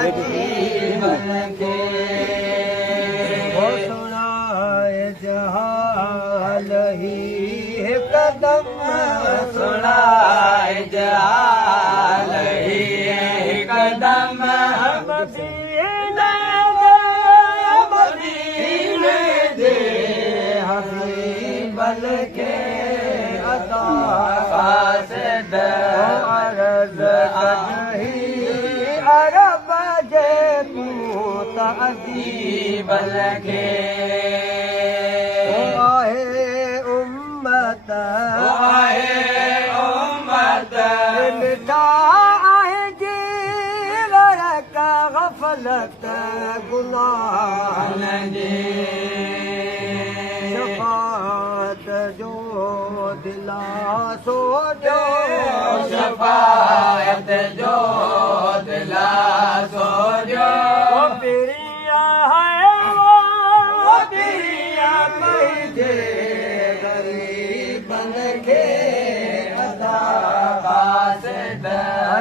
अजीबन के वो सुनाए जहाल ही कदम सुनाए जहाल ही कदम मदीने दे हबीबल के अता फासद अर्ज़ कजही अरब जे पूत अजीबल के आहे उम्मत मिठा आहे जी लड़क गफलत गुनाहन जे शफात जो दिलासो जो शफात जो दिलासो जो पिरिया है वो पिरिया पैजे गरीबन के अता फासद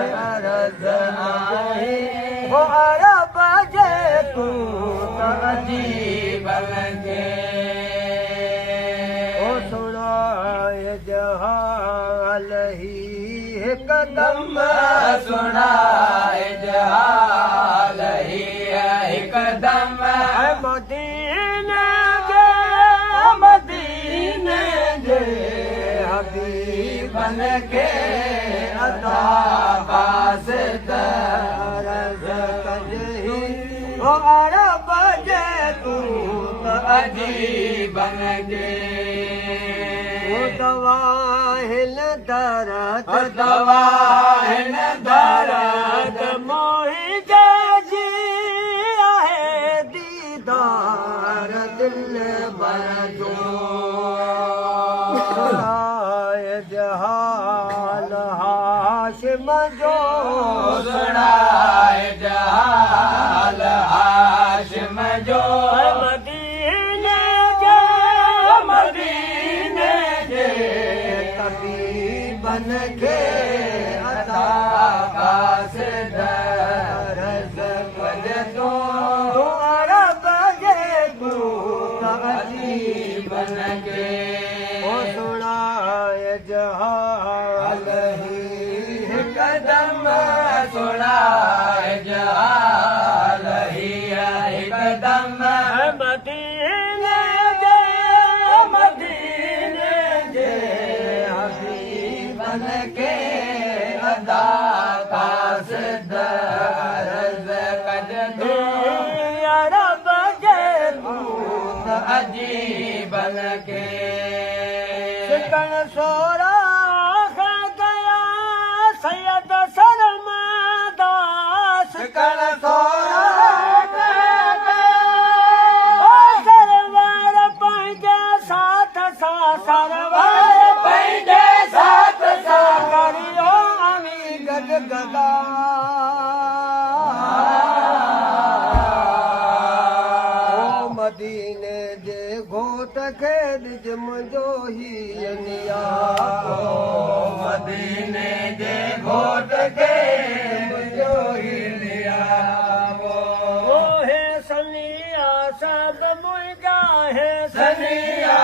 अर्ज़ आहे वो अरब जे पूत अजीबन के ओ सुनाए जहाल ही कदम सुनाए जहाल ही कदम मदीने जे हबीबन के अता फासद अर्ज़ कजही वो अरब जे पूत अजीबन के वो दवाहिन दर्द मोहि जी आहे दीदार दिल बर जो सुनाए जहाल हाशिम जो सुनाए जहाल हाशिम जो मदीने जे तबीबन के अता फासद अर्ज़ कजो अरब जे पूत अजीबन के ओ सुनाए जहाल ही कदम सुनाए जहाल ही कदम मदीने जे हबीबन के अता फासद अर्ज़ कजो अरब जे पूत अजीबन के सिकन सोरा गया सैयद सरमदास सिकन सोरा सरवर पंहिंजे साथ सां सरवर पंहिंजे साथ सां करियो अमी गद गदा ओ मदीने जे घोट खे ॾिज मुंहिंजो ही निया मदीने जे घोट खे मुंहिंजो ही निया ओ हे सनिया सब मुंहिंजा हे सनिया